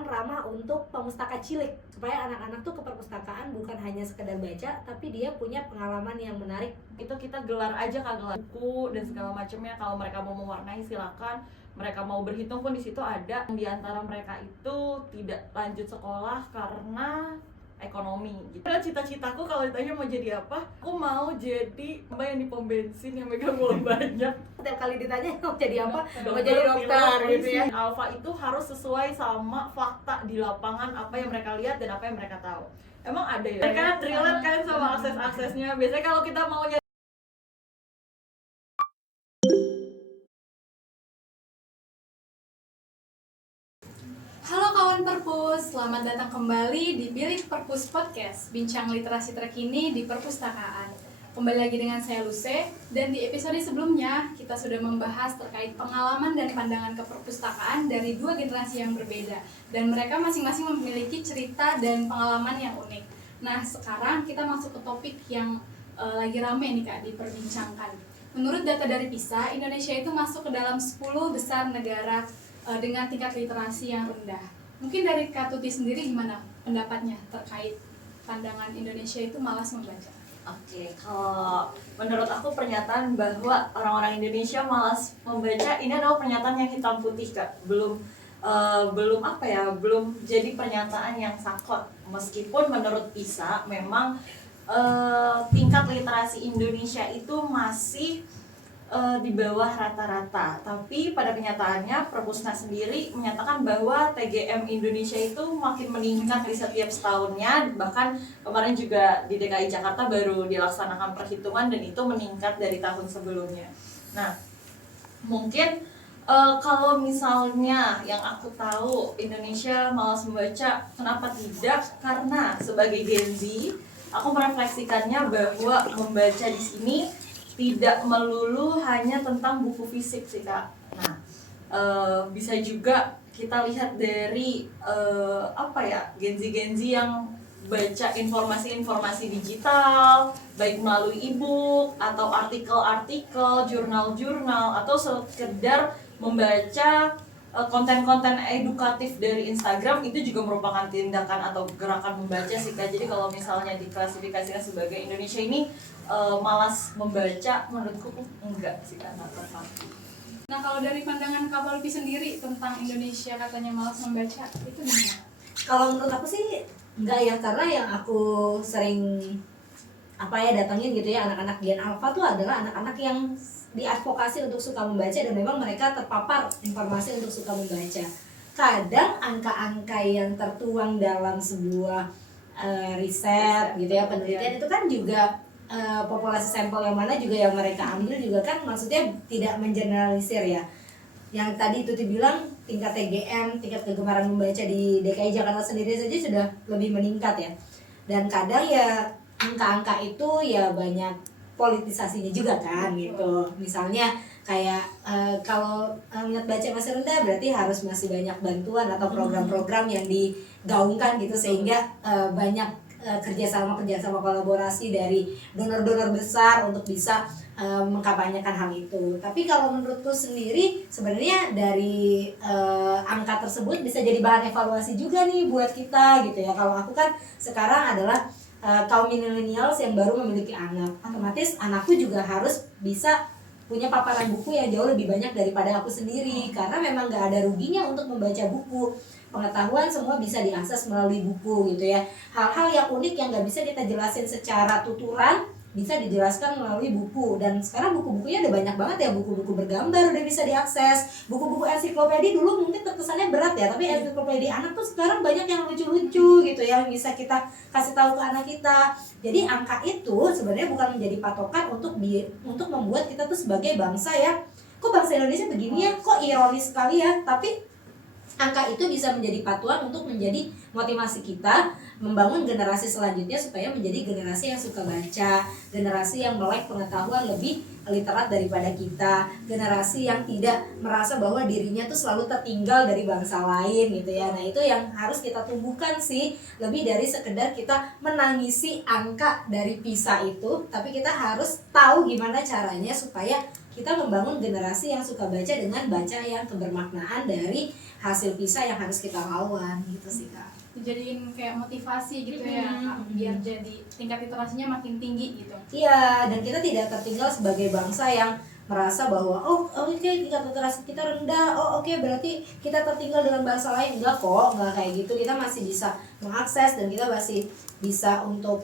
perpustakaan ramah untuk pemustaka cilik, supaya anak-anak tuh ke perpustakaan bukan hanya sekedar baca, tapi dia punya pengalaman yang menarik. Itu kita gelar aja Kak, gelar buku dan segala macamnya. Kalau mereka mau mewarnai silakan, mereka mau berhitung pun di situ ada. Di antara mereka itu tidak lanjut sekolah karena ekonomi gitu. Cita-citaku kalau ditanya mau jadi apa, aku mau jadi mbak yang di pom bensin yang megang uang banyak. Setiap kali ditanya mau jadi apa, mau Dokter, jadi dokter pilot, gitu ya. Alpha itu harus sesuai sama fakta di lapangan, apa yang mereka lihat dan apa yang mereka tahu. Emang ada ya? Kan relate kan sama akses-aksesnya. Biasanya kalau kita mau nyari Halo kawan Perpus, selamat datang kembali di Bilik Perpus Podcast, bincang literasi terkini di perpustakaan. Kembali lagi dengan saya Luce, dan di episode sebelumnya kita sudah membahas terkait pengalaman dan pandangan ke perpustakaan dari dua generasi yang berbeda, dan mereka masing-masing memiliki cerita dan pengalaman yang unik. Nah, sekarang kita masuk ke topik yang lagi rame nih Kak diperbincangkan. Menurut data dari PISA, Indonesia itu masuk ke dalam 10 besar negara dengan tingkat literasi yang rendah. Mungkin dari Kak Tuti sendiri gimana pendapatnya terkait pandangan Indonesia itu malas membaca? Oke, kalau menurut aku pernyataan bahwa orang-orang Indonesia malas membaca ini adalah pernyataan yang hitam putih Kak. Belum jadi pernyataan yang saklek. Meskipun menurut PISA memang tingkat literasi Indonesia itu masih di bawah rata-rata, tapi pada kenyataannya Perpusnas sendiri menyatakan bahwa TGM Indonesia itu makin meningkat di setiap setahunnya. Bahkan kemarin juga di DKI Jakarta baru dilaksanakan perhitungan dan itu meningkat dari tahun sebelumnya. Nah, mungkin kalau misalnya yang aku tahu Indonesia malas membaca, kenapa tidak? Karena sebagai Gen Z, aku merefleksikannya bahwa membaca di sini tidak melulu hanya tentang buku fisik sih Kak. Nah, bisa juga kita lihat dari Gen Z yang baca informasi-informasi digital, baik melalui e-book atau artikel-artikel, jurnal-jurnal, atau sekedar membaca konten-konten edukatif dari Instagram. Itu juga merupakan tindakan atau gerakan membaca sih Kak. Jadi kalau misalnya diklasifikasikan sebagai Indonesia ini malas membaca, menurutku enggak sih Kak, enggak tepat. Nah, kalau dari pandangan Kak Palpi sendiri tentang Indonesia katanya malas membaca, itu gimana? Kalau menurut aku sih enggak ya, karena yang aku sering datangin gitu ya, anak-anak Gen Alpha tuh adalah anak-anak yang diadvokasi untuk suka membaca dan memang mereka terpapar informasi untuk suka membaca. Kadang angka-angka yang tertuang dalam sebuah riset gitu ya, penelitian itu kan juga populasi sampel yang mana juga yang mereka ambil juga kan maksudnya tidak mengeneralisir ya. Yang tadi Tuti bilang tingkat TGM, tingkat kegemaran membaca di DKI Jakarta sendiri saja sudah lebih meningkat ya. Dan kadang ya angka-angka itu ya banyak politisasinya juga kan gitu. Misalnya kayak kalau minat baca masih rendah berarti harus masih banyak bantuan atau program-program yang digaungkan gitu sehingga banyak kerjasama kolaborasi dari donor-donor besar untuk bisa mengkampanyekan hal itu. Tapi kalau menurutku sendiri sebenarnya dari angka tersebut bisa jadi bahan evaluasi juga nih buat kita gitu ya. Kalau aku kan sekarang adalah kaum millennials yang baru memiliki anak, otomatis anakku juga harus bisa punya paparan buku yang jauh lebih banyak daripada aku sendiri, karena memang gak ada ruginya untuk membaca buku. Pengetahuan semua bisa diakses melalui buku gitu ya. Hal-hal yang unik yang gak bisa kita jelasin secara tuturan bisa dijelaskan melalui buku. Dan sekarang buku-bukunya udah banyak banget ya, buku-buku bergambar udah bisa diakses. Buku-buku ensiklopedi dulu mungkin terkesannya berat ya, tapi ensiklopedi anak tuh sekarang banyak yang lucu-lucu gitu ya, yang bisa kita kasih tahu ke anak kita. Jadi angka itu sebenarnya bukan menjadi patokan untuk membuat kita tuh sebagai bangsa ya, kok bangsa Indonesia begini ya, kok ironis sekali ya. Tapi angka itu bisa menjadi patuan untuk menjadi motivasi kita membangun generasi selanjutnya supaya menjadi generasi yang suka baca, generasi yang melek pengetahuan lebih literat daripada kita, generasi yang tidak merasa bahwa dirinya tuh selalu tertinggal dari bangsa lain gitu ya. Nah, itu yang harus kita tumbuhkan sih, lebih dari sekedar kita menangisi angka dari PISA itu, tapi kita harus tahu gimana caranya supaya kita membangun generasi yang suka baca dengan baca yang kebermaknaan dari hasil PISA yang harus kita lawan gitu sih Kak. Dijadiin kayak motivasi gitu ya Kak, biar jadi tingkat literasinya makin tinggi gitu. Iya, dan kita tidak tertinggal sebagai bangsa yang merasa bahwa oke, tingkat literasi kita rendah, oke, berarti kita tertinggal dengan bangsa lain. Enggak kok, enggak kayak gitu. Kita masih bisa mengakses dan kita masih bisa untuk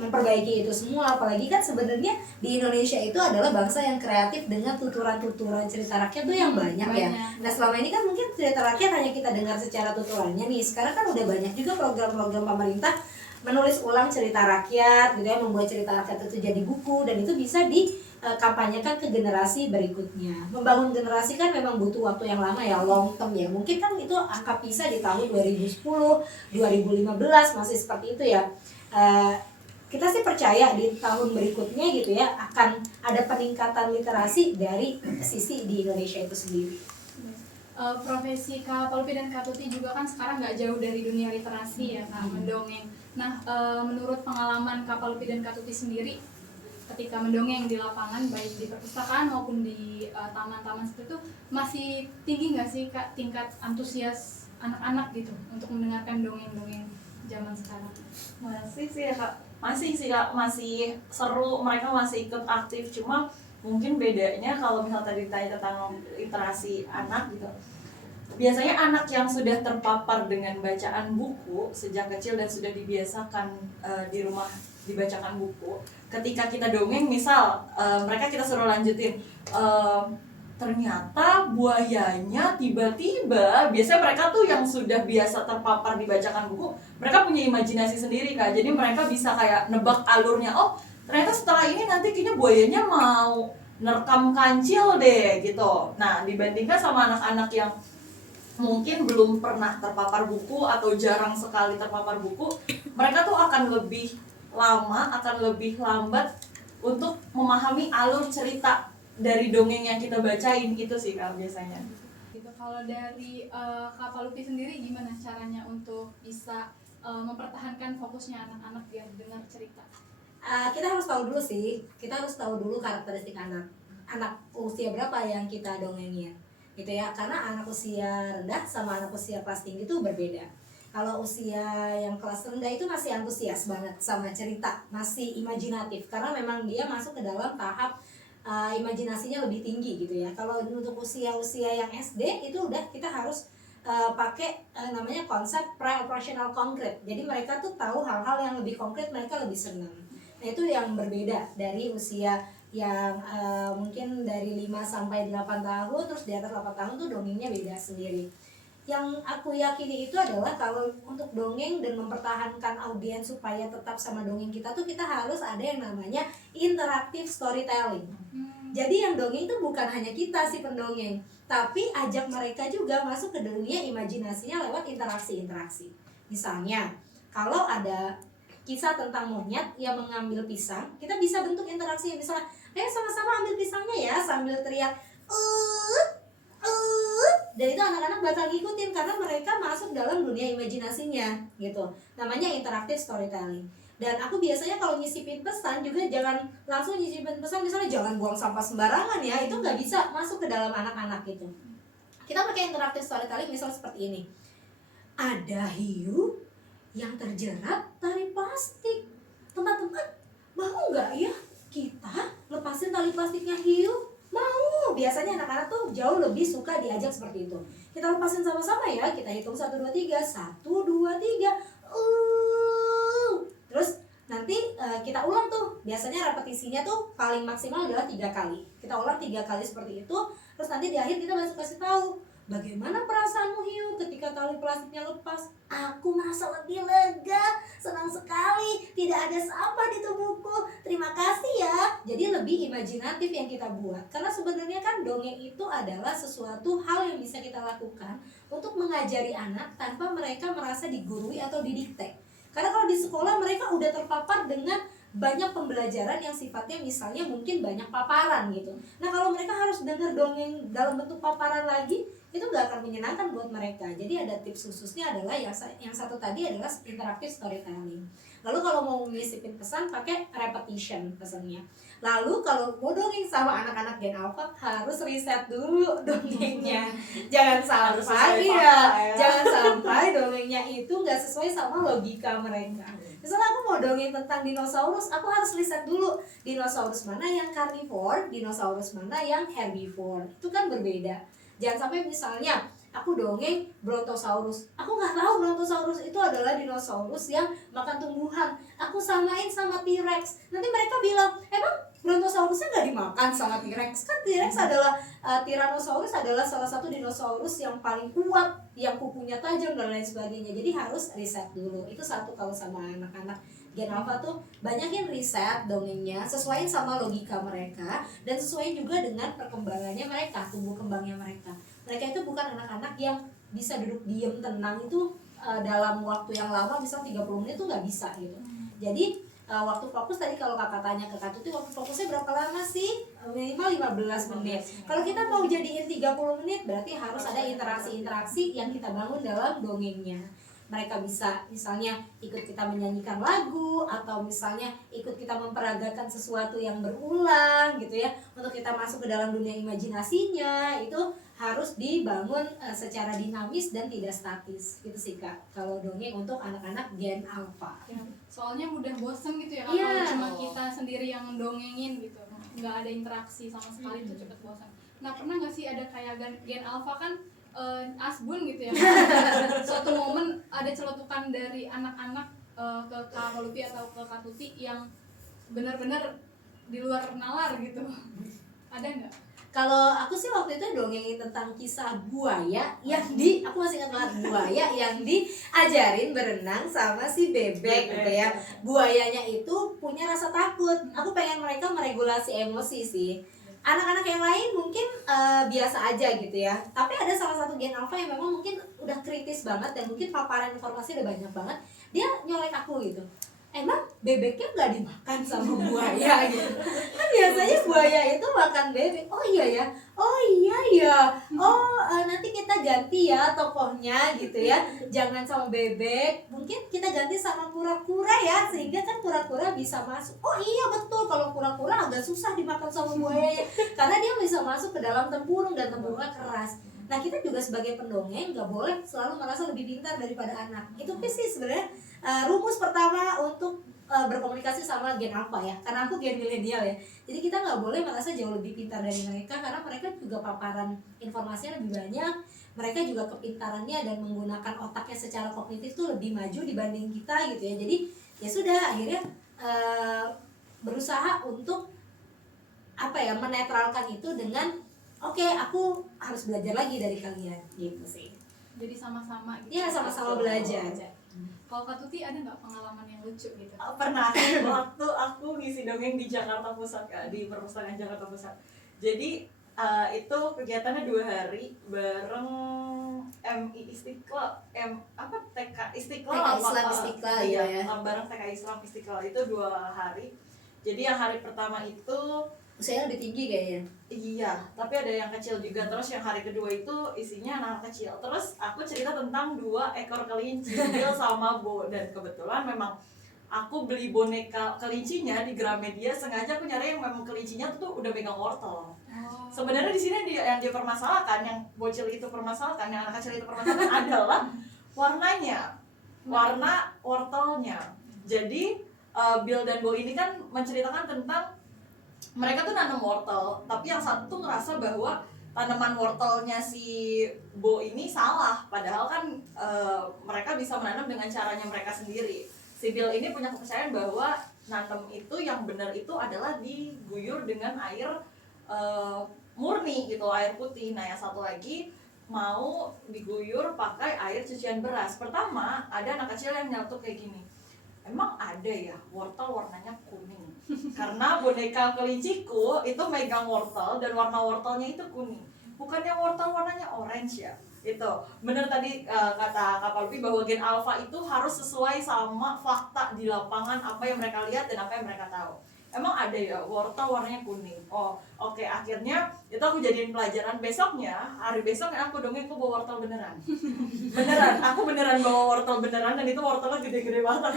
memperbaiki itu semua. Apalagi kan sebenarnya di Indonesia itu adalah bangsa yang kreatif dengan tuturan-tuturan cerita rakyat tuh yang banyak ya. Nah selama ini kan mungkin cerita rakyat hanya kita dengar secara tuturannya nih. Sekarang kan udah banyak juga program-program pemerintah menulis ulang cerita rakyat gitu ya, membuat cerita rakyat itu jadi buku dan itu bisa dikampanyekan ke generasi berikutnya. Membangun generasi kan memang butuh waktu yang lama ya, long term ya. Mungkin kan itu angka PISA di tahun 2010, 2015 masih seperti itu ya. Kita sih percaya di tahun berikutnya gitu ya akan ada peningkatan literasi dari sisi di Indonesia itu sendiri. Profesi Kak Palpi dan Kak Tuti juga kan sekarang nggak jauh dari dunia literasi ya Kak, mendongeng. Nah, menurut pengalaman Kak Palpi dan Kak Tuti sendiri ketika mendongeng di lapangan, baik di perpustakaan maupun di taman-taman seperti itu, masih tinggi nggak sih Kak tingkat antusias anak-anak gitu untuk mendengarkan dongeng-dongeng zaman sekarang? Masih sih Kak, masih seru, mereka masih ikut aktif. Cuma mungkin bedanya kalau misal tadi ditanya tentang literasi anak gitu, biasanya anak yang sudah terpapar dengan bacaan buku sejak kecil dan sudah dibiasakan di rumah dibacakan buku, ketika kita dongeng misal mereka kita suruh lanjutin, ternyata buayanya tiba-tiba, biasanya mereka tuh yang sudah biasa terpapar dibacakan buku, mereka punya imajinasi sendiri Kak. Jadi mereka bisa kayak nebak alurnya, oh ternyata setelah ini nanti kayaknya buayanya mau nerekam kancil deh gitu. Nah dibandingkan sama anak-anak yang mungkin belum pernah terpapar buku atau jarang sekali terpapar buku, mereka tuh akan lebih lama, akan lebih lambat untuk memahami alur cerita dari dongeng yang kita bacain itu sih Kak biasanya. Gitu. Kalau dari Kak Palpi sendiri gimana caranya untuk bisa mempertahankan fokusnya anak-anak biar dengar cerita? Kita harus tahu dulu sih, kita harus tahu dulu karakteristik anak usia berapa yang kita dongengin gitu ya, karena anak usia rendah sama anak usia kelas tinggi itu berbeda. Kalau usia yang kelas rendah itu masih antusias banget sama cerita, masih imajinatif karena memang dia masuk ke dalam tahap imajinasinya lebih tinggi gitu ya. Kalau untuk usia-usia yang SD itu udah kita harus pakai namanya konsep pre-operational konkret. Jadi mereka tuh tahu hal-hal yang lebih konkret, mereka lebih senang. Nah itu yang berbeda dari usia yang mungkin dari 5 sampai 8 tahun, terus di atas 8 tahun tuh dongengnya beda sendiri. Yang aku yakini itu adalah kalau untuk dongeng dan mempertahankan audiens supaya tetap sama dongeng kita tuh kita harus ada yang namanya interactive storytelling. Jadi yang dongeng itu bukan hanya kita si pendongeng, tapi ajak mereka juga masuk ke dunia imajinasinya lewat interaksi-interaksi. Misalnya, kalau ada kisah tentang monyet yang mengambil pisang, kita bisa bentuk interaksi. Misalnya, ayo sama-sama ambil pisangnya ya, sambil teriak dan itu anak-anak bakal ngikutin karena mereka masuk dalam dunia imajinasinya gitu. Namanya interactive storytelling. Dan aku biasanya kalau nyisipin pesan juga jangan langsung nyisipin pesan, misalnya jangan buang sampah sembarangan ya, itu nggak bisa masuk ke dalam anak-anak gitu. Kita pakai interactive storytelling misal seperti ini. Ada hiu yang terjerat tali plastik. Teman-teman, mau nggak ya kita lepasin tali plastiknya hiu? Mau. Biasanya anak-anak tuh jauh lebih suka diajak seperti itu. Kita lepasin sama-sama ya. Kita hitung 1, 2, 3. 1, 2, 3. Terus nanti kita ulang tuh. Biasanya repetisinya tuh paling maksimal adalah 3 kali. Kita ulang 3 kali seperti itu. Terus nanti di akhir kita masuk kasih tahu, bagaimana perasaanmu hiu ketika tali plastiknya lepas? Aku merasa lebih lega, senang sekali, tidak ada sampah di tubuhku, terima kasih ya. Jadi lebih imajinatif yang kita buat. Karena sebenarnya kan dongeng itu adalah sesuatu hal yang bisa kita lakukan untuk mengajari anak tanpa mereka merasa digurui atau didikte. Karena kalau di sekolah mereka udah terpapar dengan banyak pembelajaran yang sifatnya misalnya mungkin banyak paparan gitu. Nah kalau mereka harus dengar dongeng dalam bentuk paparan lagi, itu nggak akan menyenangkan buat mereka. Jadi ada tips khususnya adalah yang satu tadi adalah interactive storytelling. Lalu kalau mau ngisipin pesan pakai repetition pesannya. Lalu kalau mau dongeng sama anak-anak Gen Alpha harus riset dulu dongengnya. Jangan sampai jangan sampai dongengnya itu nggak sesuai sama logika mereka. Misalnya aku mau dongeng tentang dinosaurus, aku harus riset dulu dinosaurus mana yang carnivore, dinosaurus mana yang herbivore. Itu kan berbeda. Jangan sampai misalnya aku dongeng Brontosaurus, aku nggak tahu Brontosaurus itu adalah dinosaurus yang makan tumbuhan, aku samain sama T-Rex. Nanti mereka bilang, emang Brontosaurusnya nggak dimakan sama T-Rex? Kan T-Rex adalah Tyrannosaurus adalah salah satu dinosaurus yang paling kuat, yang kukunya tajam dan lain sebagainya. Jadi harus riset dulu. Itu satu kalau sama anak-anak Gen Alpha tuh banyakin riset dongengnya, sesuaiin sama logika mereka dan sesuai juga dengan perkembangannya mereka, tumbuh kembangnya mereka. Mereka itu bukan anak-anak yang bisa duduk diem tenang itu dalam waktu yang lama, misal 30 menit tuh nggak bisa gitu. Jadi waktu fokus tadi kalau kakak tanya ke Kak Tuti, waktu fokusnya berapa lama sih? Minimal 15 menit. Kalau kita mau jadiin 30 menit berarti harus ada interaksi-interaksi yang kita bangun dalam dongengnya. Mereka bisa misalnya ikut kita menyanyikan lagu, atau misalnya ikut kita memperagakan sesuatu yang berulang gitu ya, untuk kita masuk ke dalam dunia imajinasinya. Itu harus dibangun secara dinamis dan tidak statis gitu sih Kak, kalau dongeng untuk anak-anak Gen Alpha. Ya, soalnya mudah bosen gitu ya Iya. kalau cuma kita sendiri yang dongengin gitu, nggak ada interaksi sama sekali, itu cepet bosan. Nah, pernah nggak sih ada kayak Gen Alpha kan asbun gitu ya, suatu momen ada celetukan dari anak-anak ke Kak Lupi atau ke Kak Tuti yang benar-benar di luar nalar gitu, ada nggak? Kalau aku sih waktu itu dongengin tentang kisah buaya yang aku masih ingat banget, buaya yang diajarin berenang sama si bebek gitu ya. Buayanya itu punya rasa takut. Aku pengen mereka meregulasi emosi sih. Anak-anak yang lain mungkin biasa aja gitu ya. Tapi ada salah satu Gen Alpha yang memang mungkin udah kritis banget dan mungkin paparan informasi udah banyak banget. Dia nyolek aku gitu. Emang bebeknya nggak dimakan sama buaya gitu? Kan biasanya buaya itu makan bebek. Oh iya ya, nanti kita ganti ya tokohnya gitu ya, jangan sama bebek, mungkin kita ganti sama kura-kura ya, sehingga kan kura-kura bisa masuk. Oh iya betul, kalau kura-kura agak susah dimakan sama buaya karena dia bisa masuk ke dalam tempurung dan tempurungnya keras. Nah, kita juga sebagai pendongeng nggak boleh selalu merasa lebih pintar daripada anak. Itu sih sebenarnya rumus pertama untuk berkomunikasi sama Gen Alpha ya. Karena aku Gen milenial ya. Jadi kita nggak boleh merasa jauh lebih pintar dari mereka, karena mereka juga paparan informasinya lebih banyak. Mereka juga kepintarannya dan menggunakan otaknya secara kognitif tuh lebih maju dibanding kita gitu ya. Jadi ya sudah, akhirnya berusaha untuk menetralkan itu dengan oke, aku harus belajar lagi dari kalian gitu sih. Jadi sama-sama gitu. Iya, sama-sama belajar. Kalau Kak Tuti ada nggak pengalaman yang lucu gitu? Pernah, waktu aku ngisi dongeng di Jakarta Pusat, Kak, di perpustakaan Jakarta Pusat. Jadi itu kegiatannya 2 hari bareng MI Istiqlal, TK Istiqlal, TK Islam Istiqlal ya. Bareng TK Islam Istiqlal itu 2 hari. Jadi yang hari pertama itu Usianya lebih tinggi kayaknya. iya, tapi ada yang kecil juga. Terus yang hari kedua itu isinya anak kecil. Terus aku cerita tentang 2 ekor kelinci, Bill sama Bo. Dan kebetulan memang aku beli boneka kelincinya di Gramedia, sengaja aku nyari yang memang kelincinya tuh udah megang wortel. Sebenarnya di sini yang dipermasalahkan, yang bocil itu permasalahkan, yang anak kecil itu permasalahkan adalah warnanya, warna wortelnya. Jadi Bill dan Bo ini kan menceritakan tentang mereka tuh nanam wortel, tapi yang satu tuh ngerasa bahwa tanaman wortelnya si Bo ini salah, padahal kan mereka bisa menanam dengan caranya mereka sendiri. Si Bill ini punya kepercayaan bahwa nanam itu yang benar itu adalah diguyur dengan air murni gitu, air putih. Nah, yang satu lagi mau diguyur pakai air cucian beras. Pertama, ada anak kecil yang nyeletuk kayak gini, emang ada ya wortel warnanya kuning? Karena boneka kelinciku itu megang wortel dan warna wortelnya itu kuning. Bukannya wortel warnanya orange ya? Itu bener tadi kata Kak Lupi bahwa Gen Alpha itu harus sesuai sama fakta di lapangan, apa yang mereka lihat dan apa yang mereka tahu. emang ada ya wortel warnanya kuning. Oh oke, akhirnya itu aku jadiin pelajaran. Hari besoknya aku dongeng, aku bawa wortel beneran. Aku beneran bawa wortel beneran, dan itu wortelnya gede-gede banget.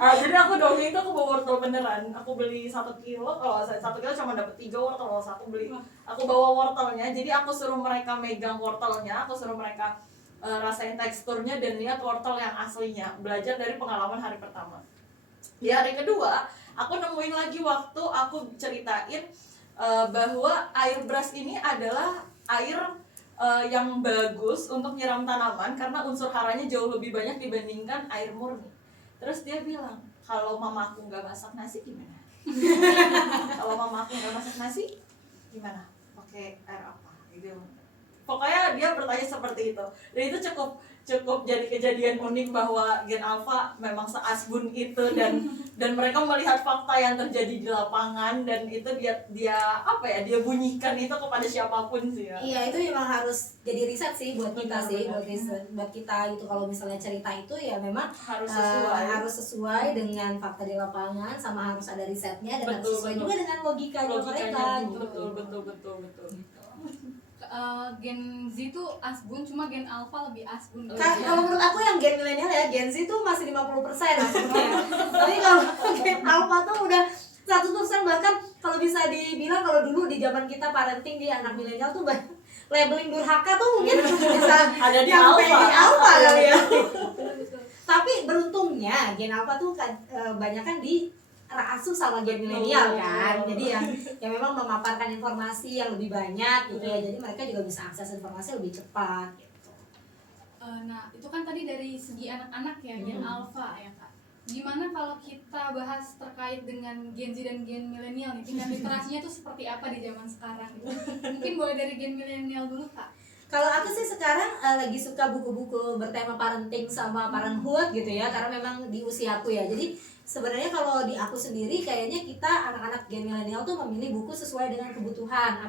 Jadi aku dongeng itu aku bawa wortel beneran. Aku beli 1 kilo, kalau 1 kilo cuma dapat 3 wortel, kalau satu beli. Aku bawa wortelnya, jadi aku suruh mereka megang wortelnya, aku suruh mereka rasain teksturnya dan lihat wortel yang aslinya. Belajar dari pengalaman hari pertama. Di hari kedua, aku nemuin lagi waktu aku ceritain bahwa air brush ini adalah air yang bagus untuk nyiram tanaman karena unsur haranya jauh lebih banyak dibandingkan air murni. Terus dia bilang, kalau mamaku nggak masak nasi gimana? Kalau mamaku nggak masak nasi gimana? Pakai air apa? Gitu. Pokoknya dia bertanya seperti itu. Dan itu cukup jadi kejadian unik bahwa Gen Alpha memang seasbun itu, dan mereka melihat fakta yang terjadi di lapangan, dan itu dia bunyikan itu kepada siapapun sih ya. Iya, itu memang harus jadi riset sih buat kita sih, Benar. buat kita gitu. Kalau misalnya cerita itu ya memang Harus sesuai dengan fakta di lapangan, sama harus ada risetnya, dan harus sesuai juga dengan logikanya mereka gitu. Betul. Gen Z tuh asbun, cuma Gen Alpha lebih asbun. Kalau menurut aku yang gen milenial ya, Gen Z tuh masih 50% asbunnya. Tapi kalau Gen Alpha tuh udah 100%, bahkan kalau bisa dibilang kalau dulu di zaman kita parenting di anak milenial tuh banyak labeling durhaka tuh mungkin bisa Ada di nyampe Alpha. di Alpha kali ya. Betul. Tapi beruntungnya Gen Alpha tuh kan banyak kan di asuh sama gen milenial kan, jadi yang memang memaparkan informasi yang lebih banyak gitu ya, jadi mereka juga bisa akses informasi lebih cepat gitu. Nah, itu kan tadi dari segi anak-anak ya, Gen Alpha ya Kak. Gimana kalau kita bahas terkait dengan Gen Z dan Gen milenial nih, tingkat literasinya tuh seperti apa di zaman sekarang gitu. Mungkin boleh dari Gen milenial dulu Kak. Kalau aku sih sekarang lagi suka buku-buku bertema parenting sama parenthood gitu ya, karena memang di usia aku ya. Jadi sebenarnya kalau di aku sendiri kayaknya kita anak-anak gen milenial tuh memilih buku sesuai dengan kebutuhan.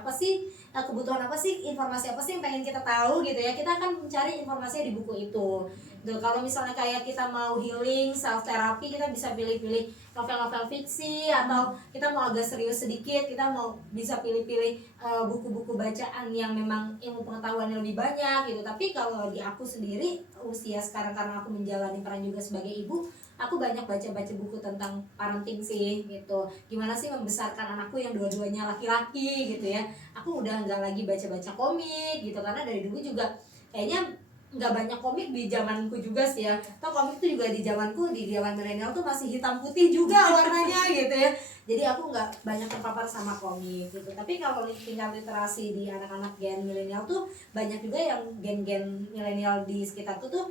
Kebutuhan apa sih, informasi apa sih yang pengen kita tahu gitu ya. Kita akan mencari informasinya di buku itu. Tuh, kalau misalnya kayak kita mau healing, self therapy, kita bisa pilih-pilih novel-novel fiksi, atau kita mau agak serius sedikit, kita mau bisa pilih-pilih buku-buku bacaan yang memang ilmu pengetahuannya lebih banyak gitu. Tapi kalau di aku sendiri usia sekarang, karena aku menjalani peran juga sebagai ibu, aku banyak baca-baca buku tentang parenting sih gitu. Gimana sih membesarkan anakku yang dua-duanya laki-laki gitu ya. Aku udah nggak lagi baca-baca komik gitu, karena dari dulu juga kayaknya nggak banyak komik di zamanku juga sih ya. Atau komik tuh juga di zamanku, di zaman milenial tuh masih hitam putih juga warnanya gitu ya. Jadi aku nggak banyak terpapar sama komik gitu. Tapi kalau tingkat literasi di anak-anak gen milenial tuh banyak juga yang gen-gen milenial di sekitarku tuh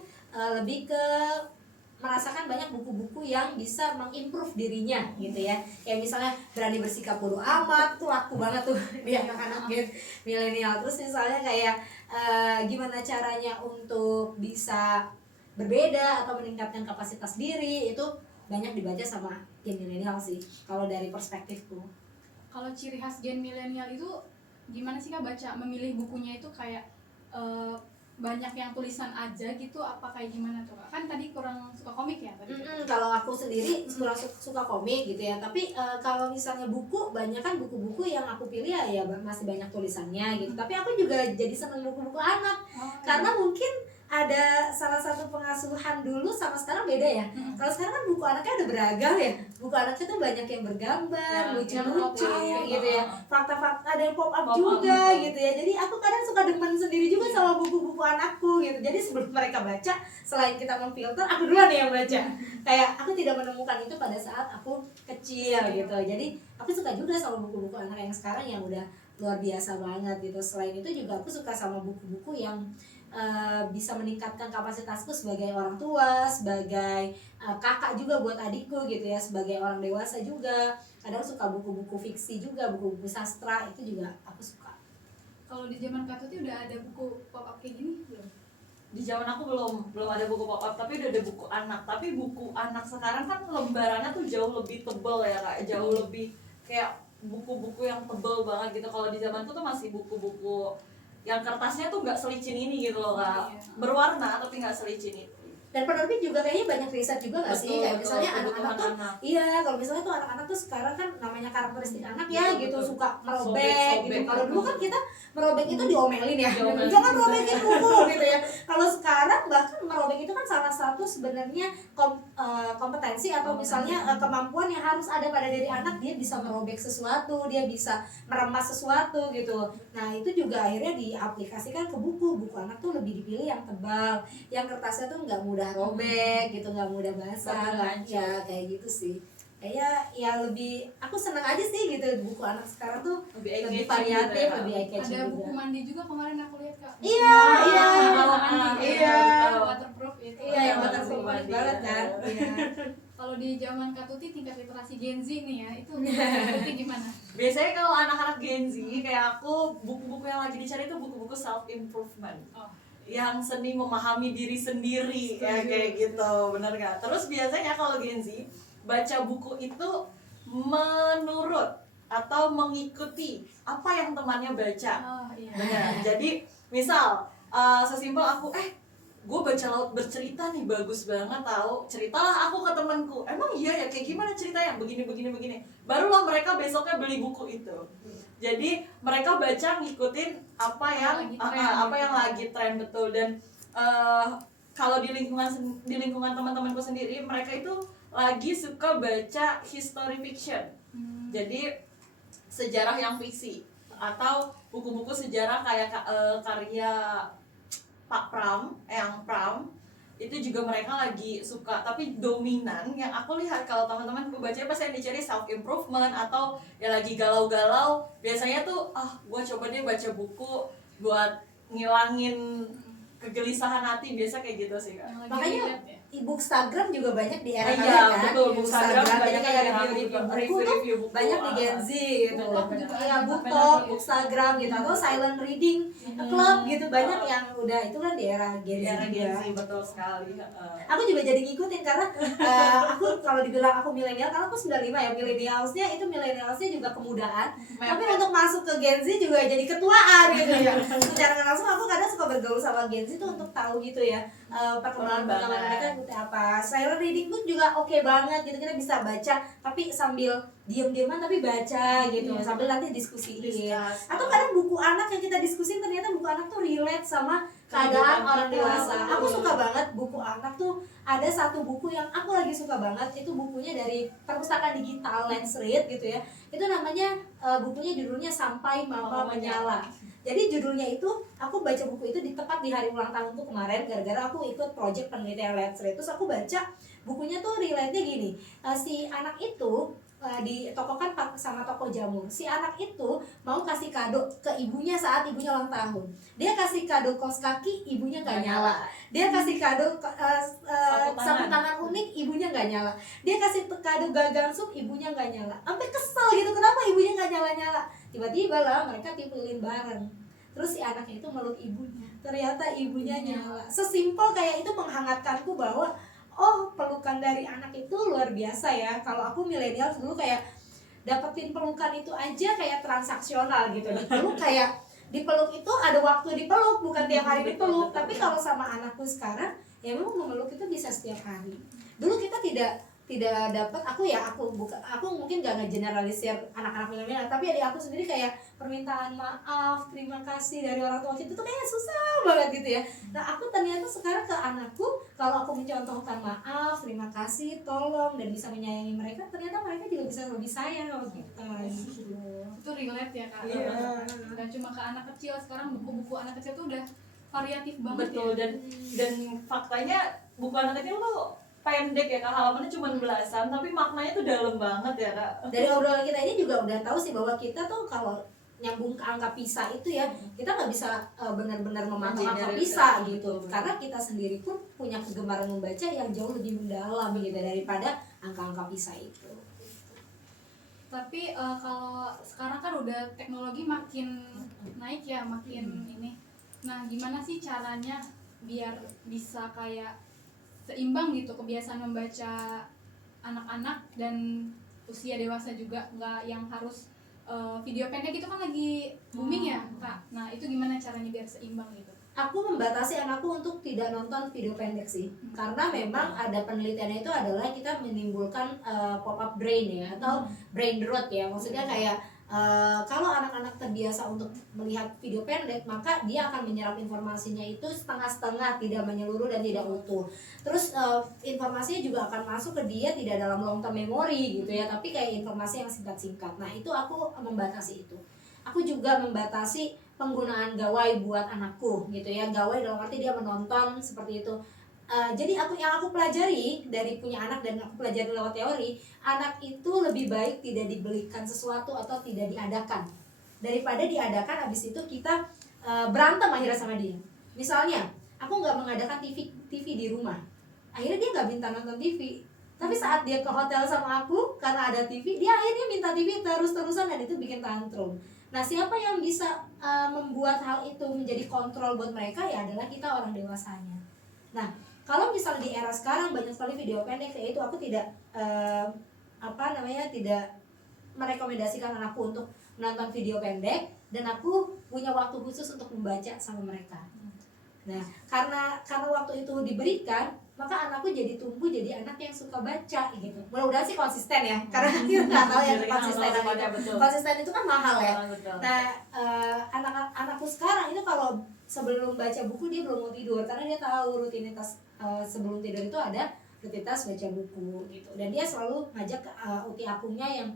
lebih ke merasakan banyak buku-buku yang bisa mengimprove dirinya gitu ya. Kayak misalnya berani bersikap bodo amat tuh laku banget tuh di anak-anak gen milenial. Terus misalnya kayak gimana caranya untuk bisa berbeda atau meningkatkan kapasitas diri, itu banyak dibaca sama gen milenial sih kalau dari perspektifku. Kalau ciri khas Gen milenial itu gimana sih Kak baca memilih bukunya itu kayak banyak yang tulisan aja gitu, apa kayak gimana tuh Kak? Kan tadi kurang suka komik ya tadi. Kalau aku sendiri kurang suka komik gitu ya, tapi kalau misalnya buku, banyak kan buku-buku yang aku pilih ya masih banyak tulisannya gitu. Tapi aku juga jadi seneng buku-buku anak, karena mungkin ada salah satu pengasuhan dulu sama sekarang beda ya. Kalau sekarang kan buku anaknya udah beragam ya, buku anaknya tuh banyak yang bergambar, lucu-lucu gitu ya, fakta-fakta, ada yang pop up juga gitu ya. Jadi aku kadang suka demen sendiri juga sama buku-buku anakku gitu. Jadi sebelum mereka baca, selain kita memfilter, aku duluan nih yang baca. Kayak aku tidak menemukan itu pada saat aku kecil gitu. Jadi aku suka juga sama buku-buku anak yang sekarang yang udah luar biasa banget gitu. Selain itu juga aku suka sama buku-buku yang bisa meningkatkan kapasitasku sebagai orang tua, sebagai kakak juga buat adikku gitu ya, sebagai orang dewasa juga. Kadang suka buku-buku fiksi juga, buku-buku sastra, itu juga aku suka. Kalau di zaman Kak Tuti udah ada buku pop up kayak gini belum? Di zaman aku belum ada buku pop up, tapi udah ada buku anak. Tapi buku anak sekarang kan lembarannya tuh jauh lebih tebal ya Kak, jauh lebih kayak buku-buku yang tebal banget gitu. Kalau di zamanku tuh masih buku-buku yang kertasnya tuh nggak selicin ini gitu loh Kak, berwarna tapi nggak selicin itu. Dan penerbit juga kayaknya banyak riset juga nggak sih, kayak misalnya kebutuhan anak-anak tuh iya, kalau misalnya tuh anak-anak tuh sekarang kan namanya karakteristik anak ya Betul, gitu, betul. suka merobek Sobek-sobek. gitu. Kalau dulu kan kita merobek itu diomelin ya, Diomelin. jangan robekin buku gitu ya. Kalau sekarang bahkan merobek itu kan salah satu sebenarnya kompetensi atau misalnya kemampuan yang harus ada pada diri anak, dia bisa merobek sesuatu, dia bisa meremas sesuatu gitu. Nah itu juga akhirnya diaplikasikan ke buku anak tuh lebih dipilih yang tebal, yang kertasnya tuh nggak mudah robek gitu, nggak mudah basah, ya kayak gitu sih. Ya lebih, aku senang aja sih gitu buku anak sekarang tuh lebih variatif, lebih eye catching Ada juga. buku mandi juga kemarin aku lihat Kak. Iya, iya. Kalau mandi, Iya. waterproof itu. Iya, yang waterproof banget kan. Iya. Kalau di zaman Kak Tuti tingkat literasi Gen Z nih ya, itu Kak Tuti gimana? Biasanya kalau anak-anak Gen Z kayak aku, buku-buku yang lagi dicari itu buku-buku self improvement. Oh. Yang seni memahami diri sendiri ya, kayak gitu, bener nggak? Terus biasanya kalau Gen Z baca buku itu menurut atau mengikuti apa yang temannya baca. Oh iya. Benar. Jadi misal sesimpel aku gue baca Laut Bercerita nih, bagus banget tahu, ceritalah aku ke temanku, emang iya ya kayak gimana ceritanya, begini, barulah mereka besoknya beli buku itu. Jadi mereka baca ngikutin apa yang lagi tren, betul. Dan kalau di lingkungan teman-temanku sendiri, mereka itu lagi suka baca history fiction. Jadi sejarah yang fiksi atau buku-buku sejarah kayak karya Pak Pram, Eyang Pram, itu juga mereka lagi suka. Tapi dominan yang aku lihat kalau teman-teman gue baca pasti yang dicari self improvement atau yang lagi galau-galau. Biasanya tuh gue coba deh baca buku buat ngilangin kegelisahan hati, biasa kayak gitu sih Kak. Makanya Bookstagram juga banyak di era Iya, kalian kan. betul. Bookstagram Jadi banyak kayak yang review buku banyak di Gen Z gitu. Iya, BookTok, Bookstagram gitu, atau silent reading club gitu, banyak yang udah itu kan di era Gen Z. Betul sekali. Aku juga jadi ngikutin karena aku kalau dibilang aku milenial, karena aku 95 ya, milenialsnya juga kemudaan. Tapi untuk masuk ke Gen Z juga jadi ketuaan gitu ya. Secara nggak langsung aku kadang suka bergaul sama Gen Z tuh untuk tahu gitu ya perkembangan mereka seperti apa. Silent reading pun juga oke banget gitu, kita bisa baca tapi sambil diam-diaman tapi baca gitu, sambil nanti diskusiin. Atau kadang buku anak yang kita diskusin ternyata buku anak tuh relate sama keadaan orang dewasa. Aku suka banget buku anak tuh, ada satu buku yang aku lagi suka banget, itu bukunya dari perpustakaan digital Let's Read gitu ya. Itu namanya bukunya judulnya Sampai Mama Menyala. Jadi judulnya itu, aku baca buku itu tepat di hari ulang tahunku kemarin, gara-gara aku ikut project penelitian Let's Read. Terus aku baca bukunya tuh relate-nya gini, si anak itu di toko kan sama toko jamu, si anak itu mau kasih kado ke ibunya saat ibunya ulang tahun. Dia kasih kado kaos kaki, ibunya nggak nyala. Dia kasih kado sapu tangan unik, ibunya nggak nyala. Dia kasih kado gagang sup, ibunya nggak nyala. Sampai kesel gitu, kenapa ibunya nggak nyala-nyala. Tiba-tiba lah mereka timpulin bareng. Terus si anaknya itu meluk ibunya, ternyata ibunya nyala. Sesimpel kayak itu menghangatkanku bahwa pelukan dari anak itu luar biasa ya. Kalau aku milenial dulu kayak dapetin pelukan itu aja kayak transaksional gitu. Dipeluk itu ada waktu dipeluk, bukan tiap hari dipeluk. Tapi kalau sama anakku sekarang, ya memang memeluk itu bisa setiap hari. Dulu kita tidak dapat, aku mungkin gak ngegeneralisir anak-anak milenial, tapi adik aku sendiri kayak permintaan maaf, terima kasih dari orang tua itu tuh kayak susah banget gitu ya. Nah aku ternyata sekarang ke anakku, kalau aku mencontohkan maaf, terima kasih, tolong, dan bisa menyayangi mereka, ternyata mereka juga bisa lebih sayang sama kita gitu. Itu relate ya Kak. Dan cuma ke anak kecil, sekarang buku-buku anak kecil tuh udah variatif banget. Betul. Ya. Dan faktanya buku anak kecil tuh pendek ya Kak, halamannya cuma belasan, tapi maknanya tuh dalam banget ya Kak. Dari obrolan kita ini juga udah tahu sih bahwa kita tuh kalau nyambung ke angka PISA itu ya, kita nggak bisa benar-benar memantau angka PISA gitu, karena kita sendiri pun punya kegemaran membaca yang jauh lebih mendalam gitu daripada angka-angka PISA itu. Tapi kalau sekarang kan udah teknologi makin naik ya, makin ini. Nah gimana sih caranya biar bisa kayak seimbang gitu kebiasaan membaca anak-anak dan usia dewasa juga, nggak yang harus video pendek itu kan lagi booming ya Kak. Nah itu gimana caranya biar seimbang gitu? aku membatasi anakku untuk tidak nonton video pendek sih, karena memang ada penelitiannya itu adalah kita menimbulkan pop up brain ya, atau brain rot ya, maksudnya kayak kalau anak-anak terbiasa untuk melihat video pendek, maka dia akan menyerap informasinya itu setengah-setengah, tidak menyeluruh dan tidak utuh. Terus informasinya juga akan masuk ke dia tidak dalam long term memory gitu ya, tapi kayak informasi yang singkat-singkat. Nah itu aku membatasi itu. Aku juga membatasi penggunaan gawai buat anakku gitu ya. Gawai dalam arti dia menonton seperti itu. Jadi yang aku pelajari dari punya anak dan aku pelajari lewat teori, anak itu lebih baik tidak dibelikan sesuatu atau tidak diadakan daripada diadakan habis itu kita berantem akhirnya sama dia. Misalnya aku nggak mengadakan TV di rumah, akhirnya dia nggak minta nonton TV. Tapi saat dia ke hotel sama aku karena ada TV, dia akhirnya minta TV terus-terusan dan itu bikin tantrum. Nah, siapa yang bisa membuat hal itu menjadi kontrol buat mereka ya adalah kita orang dewasanya. Nah, kalau misalnya di era sekarang banyak sekali video pendek, yaitu aku tidak tidak merekomendasikan anakku untuk menonton video pendek, dan aku punya waktu khusus untuk membaca sama mereka. Nah, karena waktu itu diberikan, maka anakku jadi tumbuh jadi anak yang suka baca gitu. Mudah-mudahan sih konsisten ya, karena kita nggak tahu ya konsisten itu. Konsisten itu kan mahal ya. Nah, anakku sekarang itu kalau sebelum baca buku dia belum mau tidur, karena dia tahu rutinitas sebelum tidur itu ada rutinitas baca buku gitu. Dan dia selalu ngajak uti akunya yang